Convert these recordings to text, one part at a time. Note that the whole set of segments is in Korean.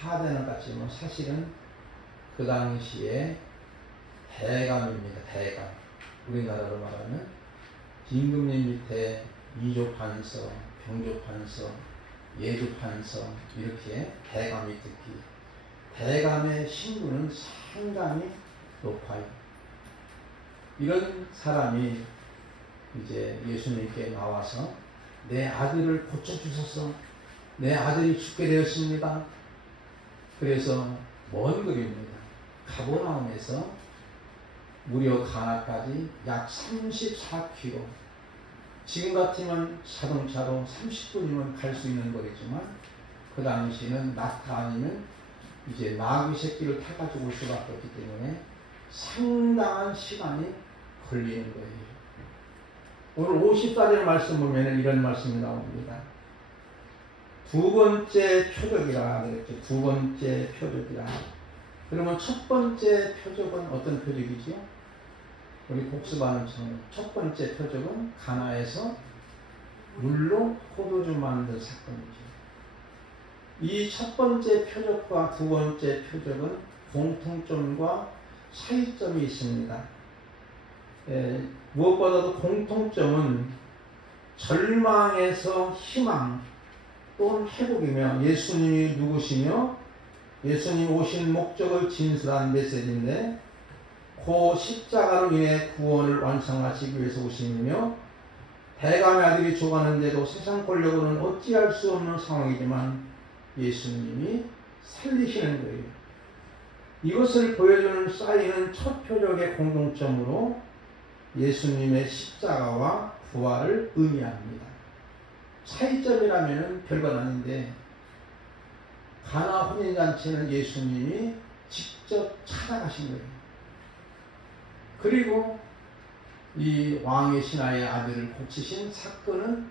하대는 같지만 사실은 그 당시에 대감입니다. 대감. 우리나라로 말하면 임금님 밑에 이조판서, 병조판서, 예조판서 이렇게 대감이 듣기. 대감의 신분은 상당히 높아요. 이런 사람이 이제 예수님께 나와서 내 아들을 고쳐주소서. 내 아들이 죽게 되었습니다. 그래서 먼 거리입니다. 가버나움에서 무려 가나까지 약 34km. 지금 같으면 자동차로 30분이면 갈 수 있는 거리지만 그 당시는 낙타 아니면 이제 나귀 새끼를 타가지고 올 수밖에 없기 때문에 상당한 시간이 걸리는 거예요. 오늘 54절 말씀 보면 이런 말씀이 나옵니다. 두 번째 표적이라 그랬죠. 두 번째 표적이라. 그러면 첫 번째 표적은 어떤 표적이죠? 우리 복습하는 첫 번째 표적은 가나에서 물로 포도주 만든 사건이죠. 이 첫 번째 표적과 두 번째 표적은 공통점과 차이점이 있습니다. 무엇보다도 공통점은 절망에서 희망 또는 회복이며 예수님이 누구시며 예수님 오신 목적을 진술한 메시지인데 그 십자가로 인해 구원을 완성하시기 위해서 오심이며 대감의 아들이 죽었는데도 세상 권력으로는 어찌할 수 없는 상황이지만 예수님이 살리시는 거예요. 이것을 보여주는 쌓이는 첫 표적의 공동점으로 예수님의 십자가와 부활을 의미합니다. 차이점이라면 별건 아닌데 가나 혼인잔치는 예수님이 직접 찾아가신 거예요. 그리고 이 왕의 신하의 아들을 고치신 사건은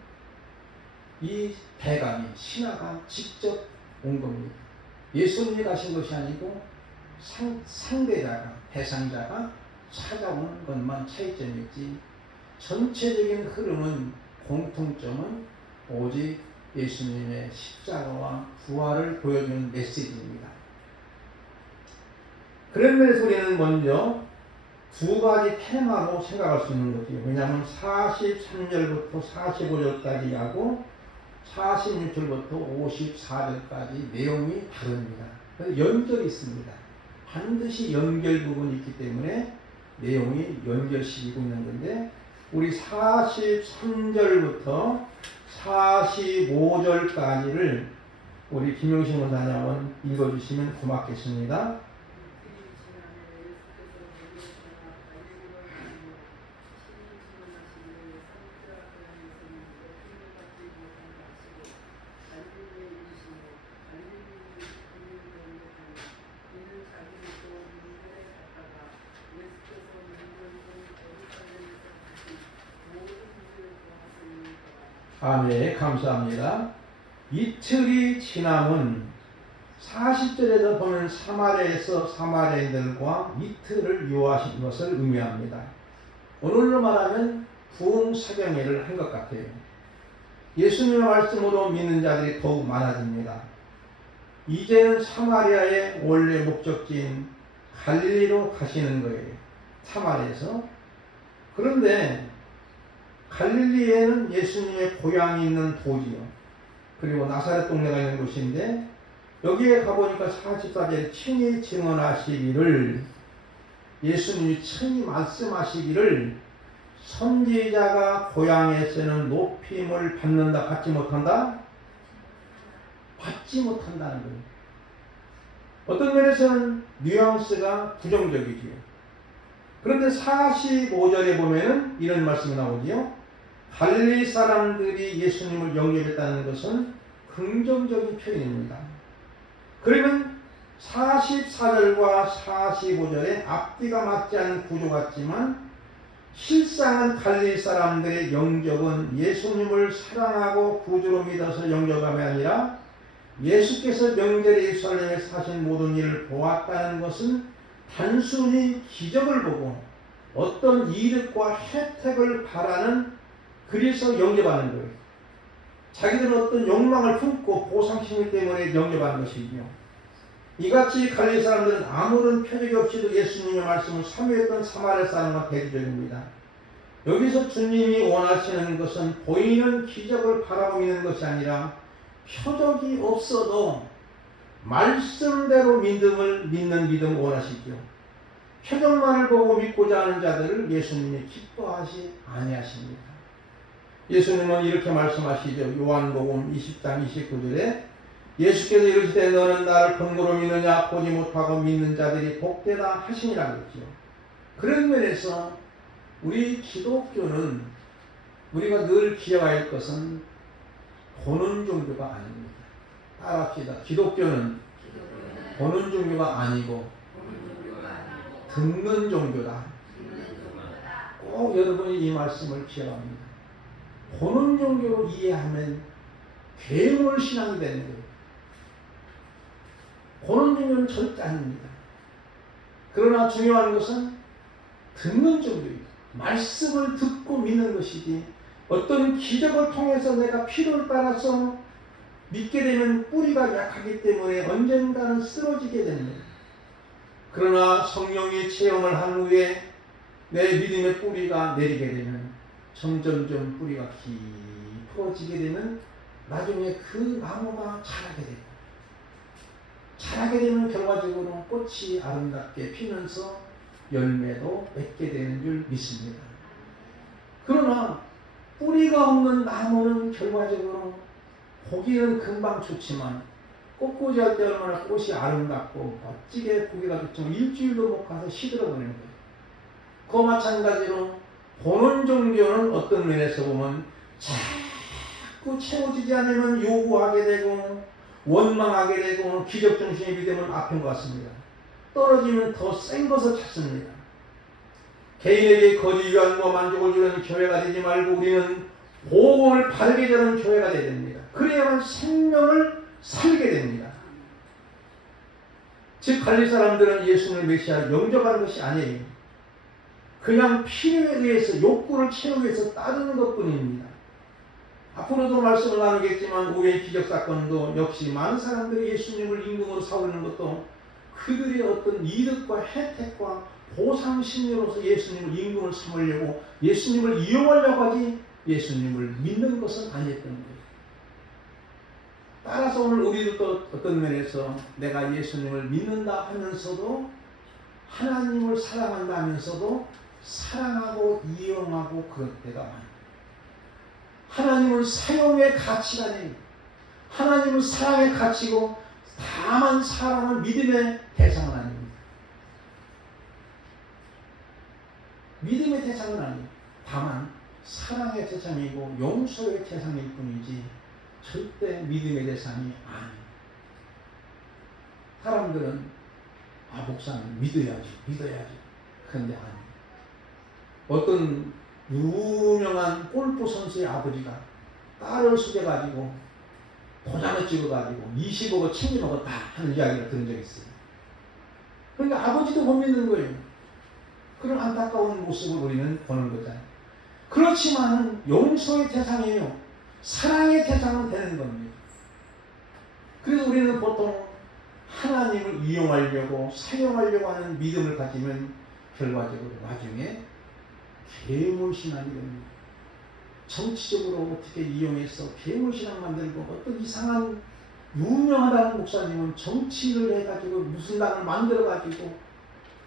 이 대감이 신하가 직접 온 겁니다. 예수님이 가신 것이 아니고 상대자가 대상자가 찾아오는 것만 차이점이지 전체적인 흐름은 공통점은 오직 예수님의 십자가와 부활을 보여주는 메시지입니다. 그런 면에서 우리는 먼저 두 가지 테마로 생각할 수 있는 거죠. 왜냐하면 43절부터 45절까지 하고 46절부터 54절까지 내용이 다릅니다. 연결이 있습니다. 반드시 연결 부분이 있기 때문에 내용이 연결시키고 있는 건데 우리 43절부터 45절까지를 우리 김용신 원사님 한번 읽어주시면 고맙겠습니다. 아멘. 감사합니다. 이틀이 지남은 40절에서 보면 사마리아에서 사마리아인들과 이틀을 유하신 것을 의미합니다. 오늘로 말하면 부흥사경회를 한 것 같아요. 예수님의 말씀으로 믿는 자들이 더욱 많아집니다. 이제는 사마리아의 원래 목적지인 갈릴리로 가시는 거예요. 사마리아에서. 그런데 갈릴리에는 예수님의 고향이 있는 도지요. 그리고 나사렛 동네가 있는 곳인데 여기에 가보니까 44절에 친히 증언하시기를 예수님이 친히 말씀하시기를 선지자가 고향에서는 높임을 받는다 받지 못한다? 받지 못한다는 거예요. 어떤 면에서는 뉘앙스가 부정적이지요. 그런데 45절에 보면은 이런 말씀이 나오지요. 갈릴리 사람들이 예수님을 영접했다는 것은 긍정적인 표현입니다. 그러면 44절과 45절에 앞뒤가 맞지 않는 구조 같지만 실상은 갈릴리 사람들의 영접은 예수님을 사랑하고 구주로 믿어서 영접함이 아니라 예수께서 명절에 예루살렘에 사신 모든 일을 보았다는 것은 단순히 기적을 보고 어떤 이득과 혜택을 바라는 그래서 영접하는 거예요. 자기들은 어떤 욕망을 품고 보상심리 때문에 영접하는 것이죠. 이같이 갈릴리 사람들은 아무런 표적이 없이도 예수님의 말씀을 사모했던 사마리아 사람과 대조적입니다. 여기서 주님이 원하시는 것은 보이는 기적을 바라보고 있는 것이 아니라 표적이 없어도 말씀대로 믿는 믿음을 원하시죠. 표적만을 보고 믿고자 하는 자들을 예수님이 기뻐하지 아니하십니다. 예수님은 이렇게 말씀하시죠. 요한복음 20장 29절에 예수께서 이르시되 너는 나를 본고로 믿느냐 보지 못하고 믿는 자들이 복되다 하시니라 그랬죠. 그런 면에서 우리 기독교는 우리가 늘 기억해야 할 것은 보는 종교가 아닙니다. 따라합시다. 기독교는 보는 종교가 아니고 듣는 종교다. 꼭 여러분이 이 말씀을 기억합니다. 보는 종교로 이해하면 괴물신앙이 되는 거예요. 보는 종교는 절대 아닙니다. 그러나 중요한 것은 듣는 종교입니다. 말씀을 듣고 믿는 것이지 어떤 기적을 통해서 내가 필요에 따라서 믿게 되면 뿌리가 약하기 때문에 언젠가는 쓰러지게 됩니다. 그러나 성령의 체험을 한 후에 내 믿음의 뿌리가 내리게 되면 점점점 뿌리가 깊어지게 되면 나중에 그 나무가 자라게 되면 결과적으로 꽃이 아름답게 피면서 열매도 맺게 되는 줄 믿습니다. 그러나 뿌리가 없는 나무는 결과적으로 보기는 금방 좋지만 꽃꽂이 할 때 얼마나 꽃이 아름답고 멋지게 보기가 좋지만 일주일도 못 가서 시들어버리는 거예요. 그와 마찬가지로 보는 종교는 어떤 면에서 보면 자꾸 채워지지 않으면 요구하게 되고 원망하게 되고 기적정신이 되면 아픈 것 같습니다. 떨어지면 더 센 것을 찾습니다. 개인에게 거짓 유한과 만족을 주는 교회가 되지 말고 우리는 복음을 바르게 전하는 교회가 되어야 됩니다. 그래야만 생명을 살게 됩니다. 즉 갈릴리 사람들은 예수님을 메시아를 영접하는 것이 아니에요. 그냥 필요에 의해서 욕구를 채우기 위해서 따르는 것뿐입니다. 앞으로도 말씀을 나누겠지만 우리의 기적사건도 역시 많은 사람들이 예수님을 임금으로 삼는 것도 그들의 어떤 이득과 혜택과 보상심리로서 예수님을 임금을 삼으려고 예수님을 이용하려고 하지 예수님을 믿는 것은 아니었던 거예요. 따라서 오늘 우리도 어떤 면에서 내가 예수님을 믿는다 하면서도 하나님을 사랑한다 하면서도 사랑하고 이용하고 그럴 때가 많아요. 하나님을 사용의 가치가 아니에요. 하나님은 사랑의 가치고 다만 사랑은 믿음의 대상은 아닙니다. 믿음의 대상은 아니에요. 다만 사랑의 대상이고 용서의 대상일 뿐이지 절대 믿음의 대상이 아니에요. 사람들은 목사는 믿어야지. 그런데 아니에요. 어떤 유명한 골프 선수의 아버지가 딸을 속여가지고 도장을 찍어가지고 20억을 챙겨먹었다 하는 이야기를 들은 적이 있어요. 그러니까 아버지도 못 믿는 거예요. 그런 안타까운 모습을 우리는 보는 거잖아요. 그렇지만 용서의 대상이에요. 사랑의 대상은 되는 겁니다. 그래서 우리는 보통 하나님을 이용하려고 사용하려고 하는 믿음을 가지면 결과적으로 나중에 괴물신앙이 됩니다. 정치적으로 어떻게 이용해서 괴물신앙 만들고 어떤 이상한 유명하다는 목사님은 정치를 해가지고 무슨 당을 만들어가지고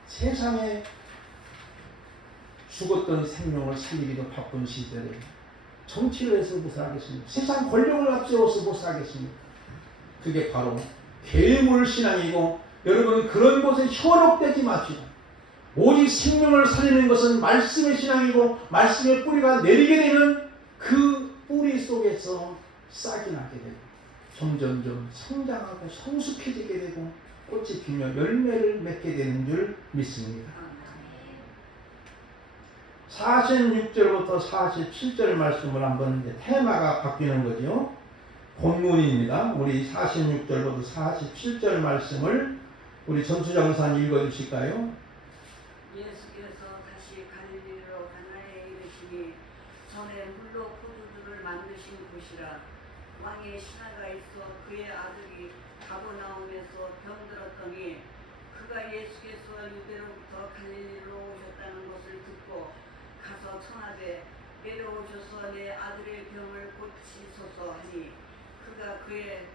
세상에 죽었던 생명을 살리기도 바쁜 시절에 정치를 해서 무엇을 하겠습니까? 세상 권력을 앞세워서 무엇을 하겠습니까? 그게 바로 괴물신앙이고 여러분은 그런 곳에 현혹되지 마시고 오직 생명을 살리는 것은 말씀의 신앙이고 말씀의 뿌리가 내리게 되면 그 뿌리 속에서 싹이 나게 되고 점점점 성장하고 성숙해지게 되고 꽃이 피며 열매를 맺게 되는 줄 믿습니다. 46절부터 47절 말씀을 한번 이제 테마가 바뀌는 거죠. 본문입니다. 우리 46절부터 47절 말씀을 우리 전수장사님 읽어주실까요? 예수께서 다시 갈릴리로 가나에 이르시니 전에 물로 포도주를 만드신 곳이라 왕의 신하가 있어 그의 아들이 가버나움에서 병들었던 청하되 내려오셔서 내 아들의 병을 고치소서 하니 그가 그의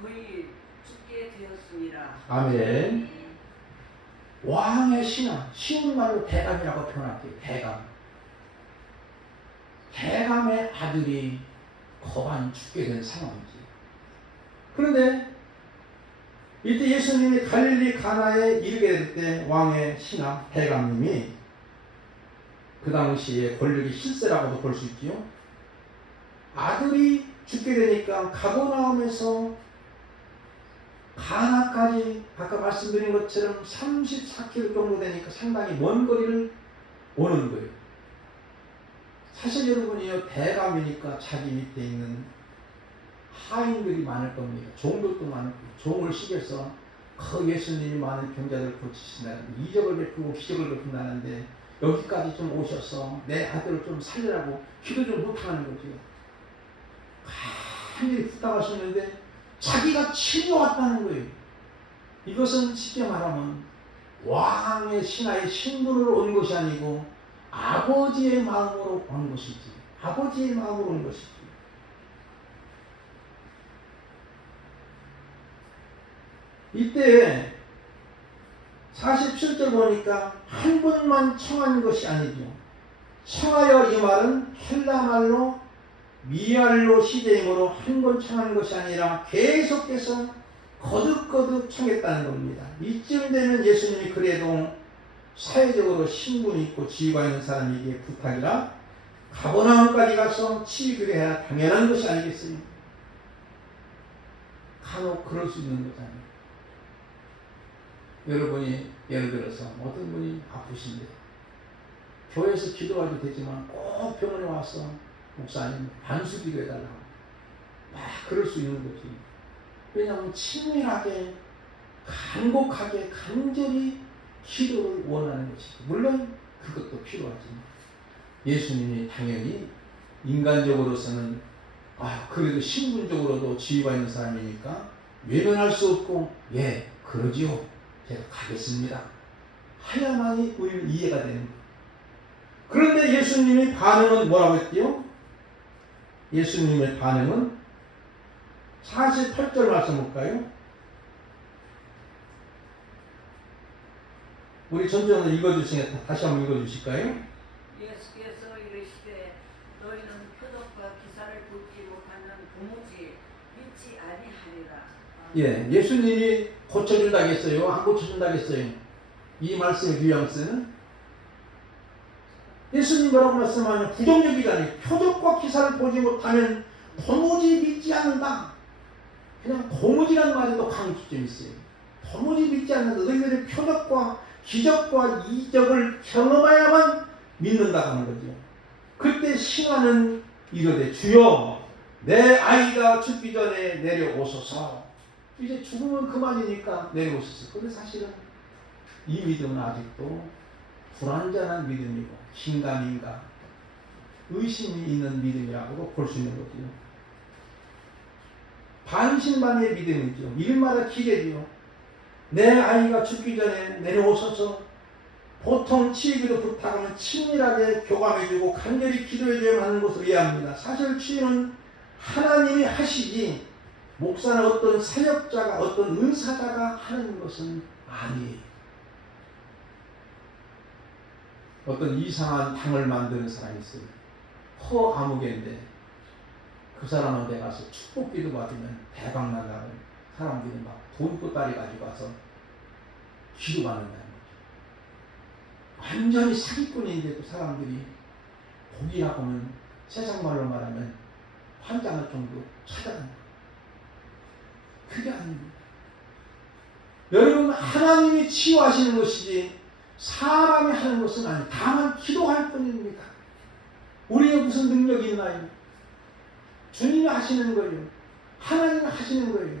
거의 죽게 되었습니다. 아멘. 왕의 신하, 쉬운 말로 대감이라고 표현할게요. 대감. 대감의 아들이 거반 죽게 된 상황이지. 그런데 이때 예수님이 갈릴리 가나에 이르게 될 때 왕의 신하 대감님이 그 당시에 권력의 실세라고도 볼 수 있지요. 아들이 죽게 되니까 가버나움에서 가나까지 아까 말씀드린 것처럼 34km 정도 되니까 상당히 먼 거리를 오는 거예요. 사실 여러분이요, 대감이니까 자기 밑에 있는 하인들이 많을 겁니다. 종들도 많고 종을 시켜서 그 예수님이 많은 병자들을 고치신다는 이적을 베푸고 기적을 베푼다는데 여기까지 좀 오셔서 내 아들을 좀 살리라고 기도 좀 못하는 거죠. 간절히 부탁하셨는데 자기가 치료왔다는 거예요. 이것은 쉽게 말하면 왕의 신하의 신분으로 온 것이 아니고 아버지의 마음으로 온 것이지. 아버지의 마음으로 온 것이지. 이때 47절 보니까 한 번만 청한 것이 아니죠. 청하여 이 말은 헬라 말로 미알로 시제이므로 한 번 청한 것이 아니라 계속해서 거듭거듭 청했다는 겁니다. 이쯤 되면 예수님이 그래도 사회적으로 신분이 있고 지위가 있는 사람에게 부탁이라 가버나움까지 가서 치유를 해야 당연한 것이 아니겠어요? 간혹 그럴 수 있는 거잖아요. 여러분이 예를 들어서 어떤 분이 아프신데 교회에서 기도해도 되지만 꼭 병원에 와서 목사님 안수 기도해달라고 막 그럴 수 있는 거지. 왜냐하면 친밀하게 간곡하게 간절히 기도를 원하는 것이죠. 물론 그것도 필요하지만 예수님이 당연히 인간적으로서는 그래도 신분적으로도 지위가 있는 사람이니까 외면할 수 없고 예 그러지요 제가 가겠습니다 하야만이 우리는 이해가 되는 거예요. 그런데 예수님의 반응은 뭐라고 했지요? 예수님의 반응은 48절 말씀 볼까요? 우리 전전을 읽어주시겠다. 다시 한번 읽어주실까요? 예수께서 이르시되 너희는 표적과 기사를 듣지 못하는 도무지 믿지 아니하리라. 예, 예수님이 고쳐준다겠어요? 안 고쳐준다겠어요? 이 말씀의 뉘앙스는 예수님 뭐라고 말씀하냐? 부정적이잖아요. 표적과 기사를 보지 못하면 도무지 믿지 않는다. 그냥 도무지라는 말이 또 강조점이 있어요. 도무지 믿지 않는다. 너희들이 표적과 기적과 이적을 경험해야만 믿는다고 하는 거죠. 그때 신하는 이르되 주여 내 아이가 죽기 전에 내려오소서. 이제 죽으면 그만이니까 내려오소서. 근데 사실은 이 믿음은 아직도 불완전한 믿음이고 긴가민가 의심이 있는 믿음이라고 볼 수 있는 거죠. 반신반의 믿음이죠. 일마다 기대죠. 내 아이가 죽기 전에 내려오셔서 보통 치유기도 부탁하면 친밀하게 교감해주고 간절히 기도해줘야 하는 것을 이해합니다. 사실 치유는 하나님이 하시지 목사나 어떤 사역자가 어떤 은사자가 하는 것은 아니에요. 어떤 이상한 당을 만드는 사람이 있어요. 허아무개인데 그 사람한테 가서 축복기도 받으면 대박 난다고 사람들이 막 돈보따리 가지고 와서 기도받는다는 거죠. 완전히 사기꾼인데도 사람들이 복이라고 하면 세상 말로 말하면 환장할 정도 찾아가는 거예요. 그게 아닙니다. 여러분 하나님이 치유하시는 것이지 사람이 하는 것은 아니에요. 다만 기도할 뿐입니다. 우리의 무슨 능력이 있나요? 주님이 하시는 거예요. 하나님이 하시는 거예요.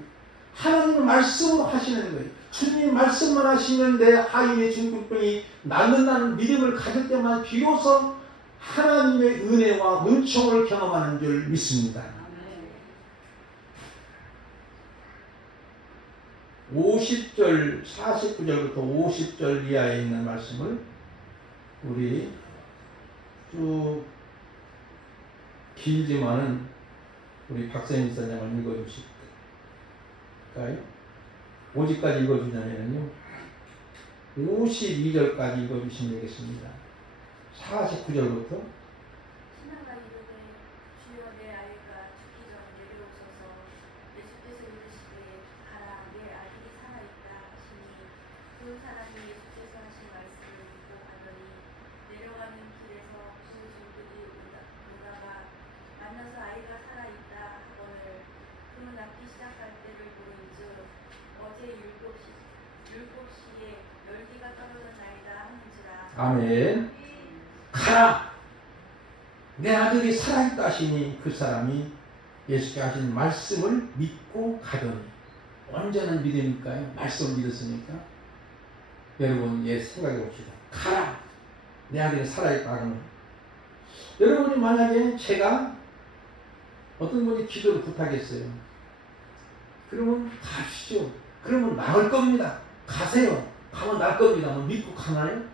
하나님의 말씀으로 하시는 거예요. 주님의 말씀만 하시면 내 하인의 중풍병이 낫는다는 믿음을 가질 때만 비로소 하나님의 은혜와 은총을 경험하는 줄 믿습니다. 50절, 49절부터 50절 이하에 있는 말씀을 우리 쭉 길지만은 우리 박세민 선생을 읽어주실까요? 어디까지 읽어주냐면요 52절까지 읽어주시면 되겠습니다. 49절부터 신하가 이르되 주여 내 아이가 죽기 전에 내려오소서. 예수께서 이르시되 가라 내 아들이 살아있다 하시니 그 사람이 예수께서 하신 말씀을 믿고 가더니 내려가는 길에서 그 종들이 오다가 만나서 아이가 살아있다 하거늘 그 낳기 시작할 때를 보는즉 어제 7시에 열기가 떨어졌나이다 하는지라. 아멘. 가라 내 아들이 살아있다 하시니 그 사람이 예수께 하신 말씀을 믿고 가더니 언제는 믿으니까요. 말씀을 믿었으니까. 여러분 생각해 봅시다. 가라 내 아들이 살아있다 하면 여러분이 만약에 제가 어떤 분이 기도를 부탁했어요. 그러면 가시죠. 그러면 나을 겁니다. 가세요. 가면 날 겁니다. 뭐 믿고 가나요?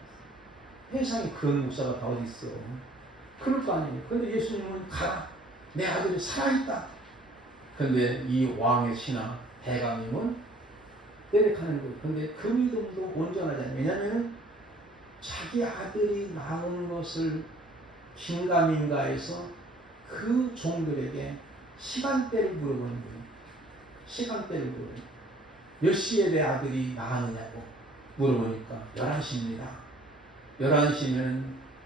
세상에 그런 목사가 다 어디 있어. 그럴 거 아니에요. 근데 예수님은 가라. 내 아들이 살아있다. 근데 이 왕의 신하 대강님은 때려가는 거예요. 근데 그 믿음도 온전하지 않아요. 왜냐하면 자기 아들이 낳은 것을 긴가민가해서 그 종들에게 시간대를 물어보는 거예요. 시간대를 물어보는 몇 시에 내 아들이 나가느냐고 물어보니까 11시입니다. 11시면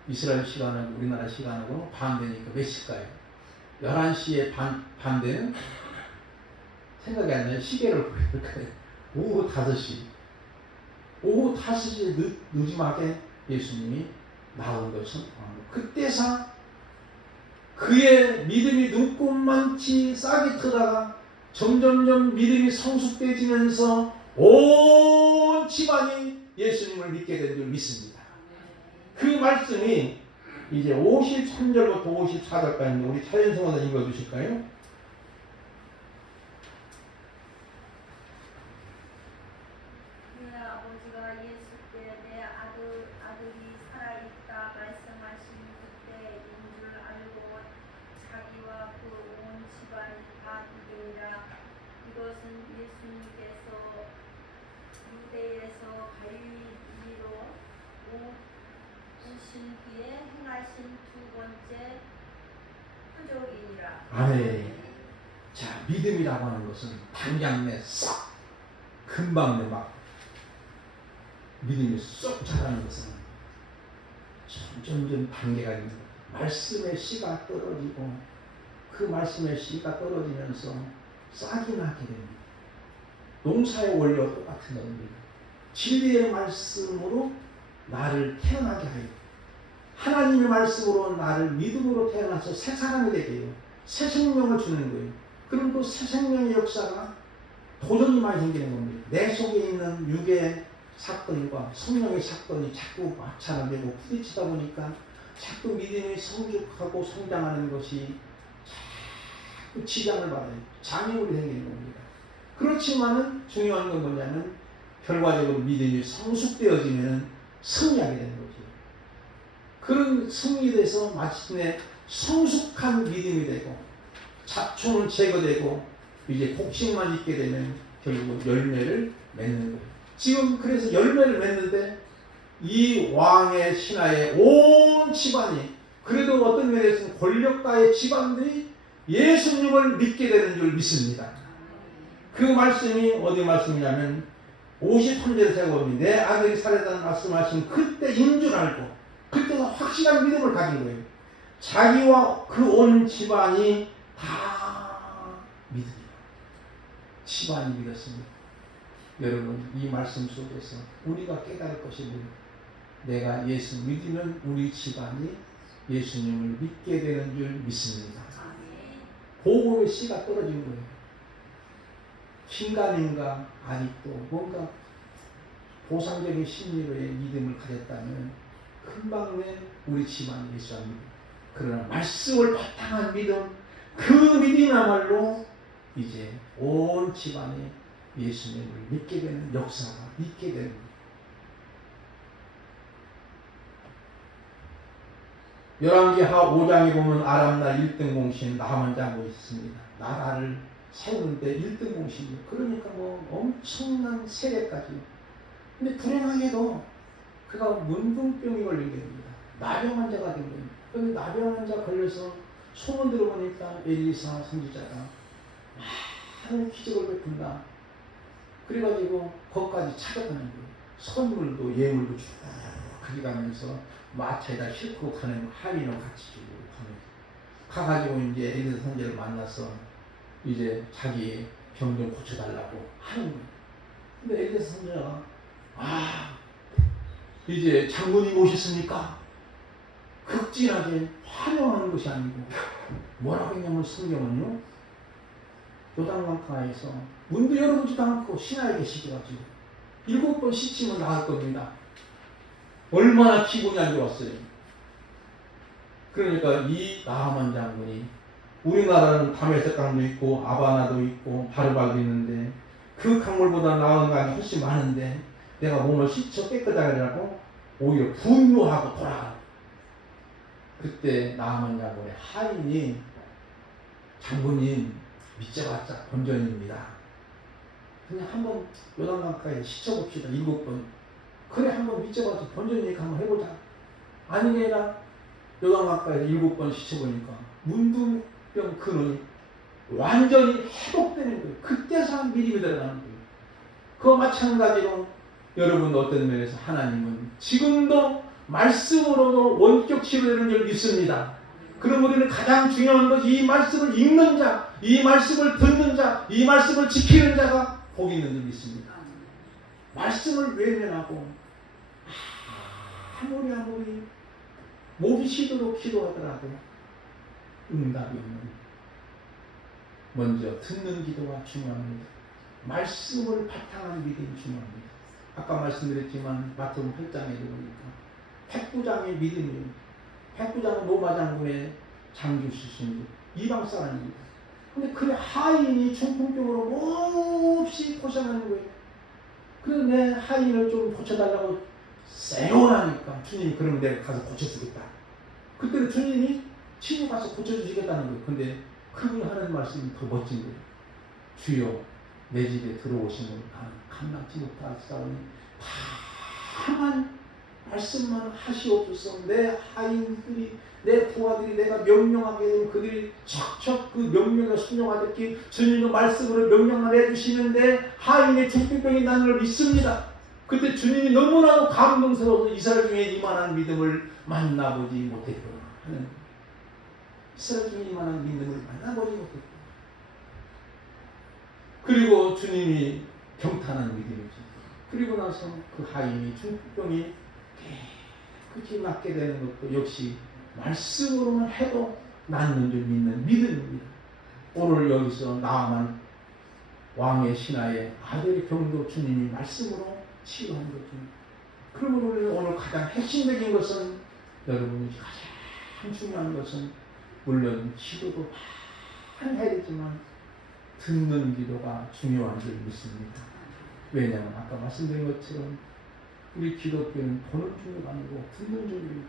이스라엘 시간하고 우리나라 시간하고 반대니까 몇 시일까요? 11시에 반대는 생각이 안 나요. 시계를 보여줄까요? 오후 5시. 오후 5시에 늦음하게 예수님이 나온 것은 그때서 그의 믿음이 눈꽃만치 싹이 트다가 점점점 믿음이 성숙되지면서 온 집안이 예수님을 믿게 된 줄 믿습니다. 그 말씀이 이제 53절부터 54절까지 우리 차연성원사 읽어주실까요? 그의 아버지가 예수께 내 아들이 살아있다 말씀하신 그때인 줄 알고 자기와 그 온 집안이 다 믿으니라. 이것은 예수님께서 유대에서 갈릴리로 오신 뒤에 행하신 두 번째 표적이니라. 아멘. 자, 믿음이라고 하는 것은 당장 싹 금방 막 믿음이 쏙 자라는 것은 점점 단계가 있는 거예요. 말씀의 씨가 떨어지고 그 말씀의 씨가 떨어지면서 싹이 나게 됩니다. 농사의 원리와 똑같은 겁니다. 진리의 말씀으로 나를 태어나게 하여 하나님의 말씀으로 나를 믿음으로 태어나서 새 사람이 되게 해요. 새 생명을 주는 거예요. 그럼 그 새 생명의 역사가 도전이 많이 생기는 겁니다. 내 속에 있는 육의 사건과 성령의 사건이 자꾸 마찰을 되고 부딪히다 보니까 자꾸 믿음이 성숙하고 성장하는 것이 자꾸 지장을 받아요. 장애물이 생기는 겁니다. 그렇지만은 중요한 건 뭐냐면 결과적으로 믿음이 성숙되어지면 승리하게 되는 거죠. 그런 승리돼서 마침내 성숙한 믿음이 되고 잡초는 제거되고 이제 곡식만 있게 되면 결국은 열매를 맺는 거예요. 지금 그래서 열매를 맺는데 이 왕의 신하의 온 집안이 그래도 어떤 면에서는 권력가의 집안들이 예수님을 믿게 되는 줄 믿습니다. 그 말씀이 어디 말씀이냐면 53절에 제가 보면 내 아들이 살아있다는 말씀하신 그때인 줄 알고 그때가 확실한 믿음을 가진 거예요. 자기와 그 온 집안이 다 믿습니다. 집안이 믿었습니다. 여러분 이 말씀 속에서 우리가 깨달을 것이 뭐예요? 내가 예수 믿으면 우리 집안이 예수님을 믿게 되는 줄 믿습니다. 복음의 씨가 떨어진 거예요. 긴가민가 아직도 뭔가 보상적인 심리로의 믿음을 가졌다면 금방 내 우리 집안이 예수 안 믿어요. 그러나 말씀을 바탕한 믿음, 그 믿음이야말로 이제 온 집안이 예수님을 믿게 되는 역사가 있게 되는 거예요. 열왕기하 5장에 보면 아람날 1등 공신 나만 장군이 있습니다. 나라를 세우는데 1등 공신이에요. 그러니까 뭐 엄청난 세례까지. 근데 불행하게도 그가 문둥병이 걸린 겁니다. 나병 환자가 된 겁니다. 그런데 나병 환자 걸려서 소문 들어보니까 엘리사 선지자가 많은 기적을 베푼다. 그래가지고 거기까지 찾아가는 거예요. 선물도 예물도 주고 그리 가면서 마차에다 싣고 가는 할인을 같이 주고 가면서 가가지고 이제 엘리사 선지자를 만나서 이제 자기 병 좀 고쳐달라고 하는 거예요. 근데 엘리사 선지자가 이제 장군님 오셨습니까? 극진하게 환영하는 것이 아니고 뭐라고 했냐면 성경은요, 요단강가에서 문도 열어보지도 않고 신하에 계시기가지고 7번 씻지면 나을 겁니다. 얼마나 기분이 안 좋았어요. 그러니까 이 나하만 장군이, 우리나라는 다메섹 강도 있고 아바나도 있고 바르바도 있는데 그 강물보다 나은 강이 훨씬 많은데 내가 몸을 씻어 깨끗하게 하고 오히려 분노하고 돌아가. 그때 나하만 장군의 하인이 장군님 믿져봤자 본전입니다. 그냥 한번 요단강가에 씻어봅시다. 7번. 그래 한번 믿져봤자 본전이니까 한번 해보자. 아니게나 요단강가에서 7번 씻어보니까 문둥병 근원이 완전히 회복되는 거예요. 그때서 한 믿음이 들어가는 거예요. 그와 마찬가지로 여러분 어떤 면에서 하나님은 지금도 말씀으로도 원격 치료되는 줄 믿습니다. 그럼 우리는 가장 중요한 것이 이 말씀을 읽는 자, 이 말씀을 듣는 자, 이 말씀을 지키는 자가 복이 있는 줄 믿습니다. 말씀을 외면하고 아무리 목이 쉬도록 기도하더라도 응답이 없는, 먼저 듣는 기도가 중요합니다. 말씀을 바탕한 믿음이 중요합니다. 아까 말씀드렸지만 마태복음 8장에 보니까 백부장의 믿음이에요. 백부장은 로마 장군의 장교 출신이고 이방 사람입니다. 근데 그 하인이 중풍병으로 몹시 고생하는 거예요. 그래서 내 하인을 좀 고쳐달라고 세워나니까 주님이 그러면 내가 가서 고쳐주겠다. 그때는 주님이 친히 가서 고쳐주시겠다는 거예요. 근데 그분이 하는 말씀이 더 멋진 거예요. 주여 내 집에 들어오시면 나는 감당치 못하사오니 다만 말씀만 하시옵소서. 내 하인들이, 내 부하들이 내가 명령하게 되면 그들이 척척 그 명령에 순종하듯이 주님의 말씀으로 명령만 해주시는데 하인의 중풍병이 나는 걸 믿습니다. 그때 주님이 너무나도 감동스러워서 이스라엘 중에 이만한 믿음을 만나보지 못했구나 하는, 이스라엘 중에 이만한 믿음을 만나보지 못했구나. 그리고 주님이 경탄한 믿음이죠. 그리고 나서 그 하인이 중풍병이 깨끗이 낫게 되는 것도 역시 말씀으로만 해도 낫는 줄 믿는 믿음입니다. 오늘 여기서 나아만 왕의 신하의 아들의 병도 주님이 말씀으로 치유한 거죠. 그러면 우리는 오늘 가장 핵심적인 것은, 여러분이 가장 중요한 것은 물론 기도도 많이 해야 되지만 듣는 기도가 중요한 줄 믿습니다. 왜냐하면 아까 말씀드린 것처럼 우리 기독교는 보는 종교가 아니고 듣는 종교입니다.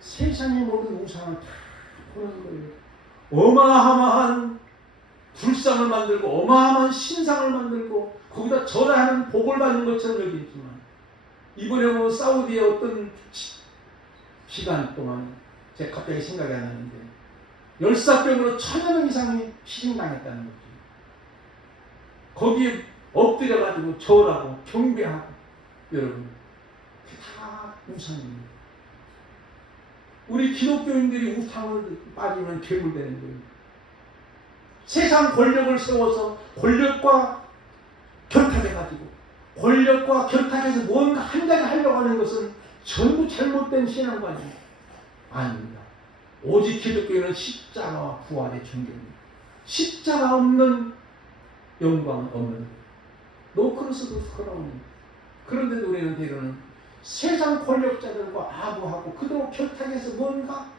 세상의 모든 우상을 다 보는 거예요. 어마어마한 불상을 만들고 어마어마한 신상을 만들고 거기다 절하는 복을 받는 것처럼 여기지만, 이번에 보면 사우디의 어떤 기간 동안 제가 갑자기 생각이 안 나는데 열사병으로 1000여 명 이상이 희생당했다는 거죠. 거기에 엎드려가지고 절하고 경배하고, 여러분 다 우상입니다. 우리 기독교인들이 우상을 빠지면 괴물되는 거예요. 세상 권력을 세워서 권력과 결탁해가지고 권력과 결탁해서 뭔가 한 가지 하려고 하는 것은 전부 잘못된 신앙관이에요. 아닙니다. 오직 기독교인은 십자가와 부활의 존경입니다. 십자가 없는 영광은 없는 거예요. 노크로스도 그러니. 그런데도 우리는 대개는 세상 권력자들과 아부하고 그들과 결탁해서 뭔가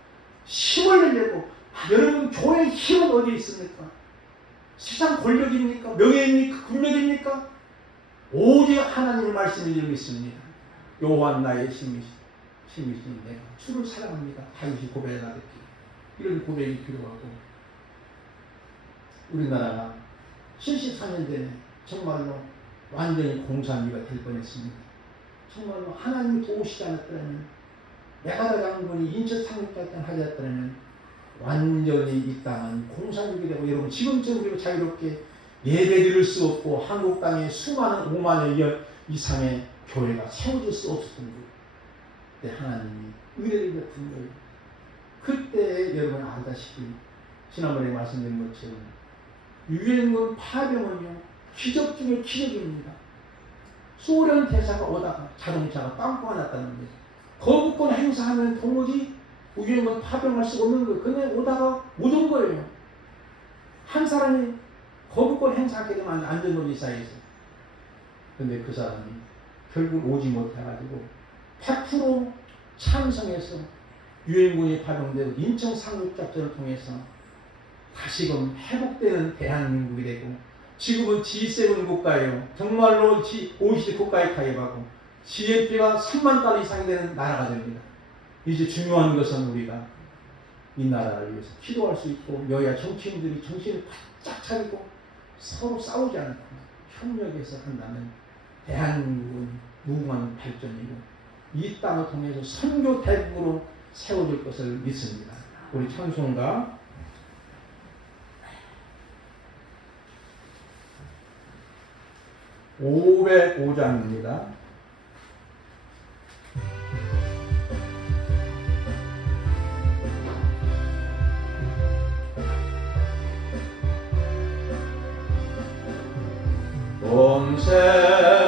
힘을 내려고. 여러분 교회의 힘은 어디에 있습니까? 세상 권력입니까? 명예입니까? 국력입니까? 오직 하나님의 말씀을 믿습니다. 요한 나의 힘이시다. 심으신 내가 주를 사랑합니다. 다윗이 고백하듯이 이런 고백이 필요하고 우리나라가 74년 전에 정말로 완전히 공산주의가 될 뻔했습니다. 정말로 하나님이 도우시지 않았다면 메가다 장군이 인천 상륙작전 하지 않았다면 완전히 이 땅은 공산주의가 되고 여러분 지금처럼 우리가 자유롭게 예배드릴 수 없고 한국 땅에 수많은 5만여 이상의 교회가 세워질 수 없었던 거예요. 그때 하나님이 은혜를 베푼 거예요. 그때 여러분 알다시피 지난번에 말씀드린 것처럼 유엔군 파병은요 기적 중에 기적입니다. 소련 대사가 오다가 자동차가 빵꾸가 났다는 거예요. 거부권 행사하면 도무지 유엔군 파병할 수 없는 거예요. 근데 오다가 못 온 거예요. 한 사람이 거부권 행사하게 되면 안전노지사에서. 근데 그 사람이 결국 오지 못해가지고 100% 찬성해서 유엔군이 파병되고 인천 상륙작전을 통해서 다시금 회복되는 대한민국이 되고 지금은 G7 국가예요. 정말로 OECD 국가에 가입하고 GNP가 3만 달러 이상이 되는 나라가 됩니다. 이제 중요한 것은 우리가 이 나라를 위해서 기도할 수 있고 여야 정치인들이 정신을 바짝 차리고 서로 싸우지 않고 협력해서 한다면 대한민국은 무궁한 발전이고 이 땅을 통해서 선교 대국으로 세워질 것을 믿습니다. 우리 찬송가 505장입니다. 온 세상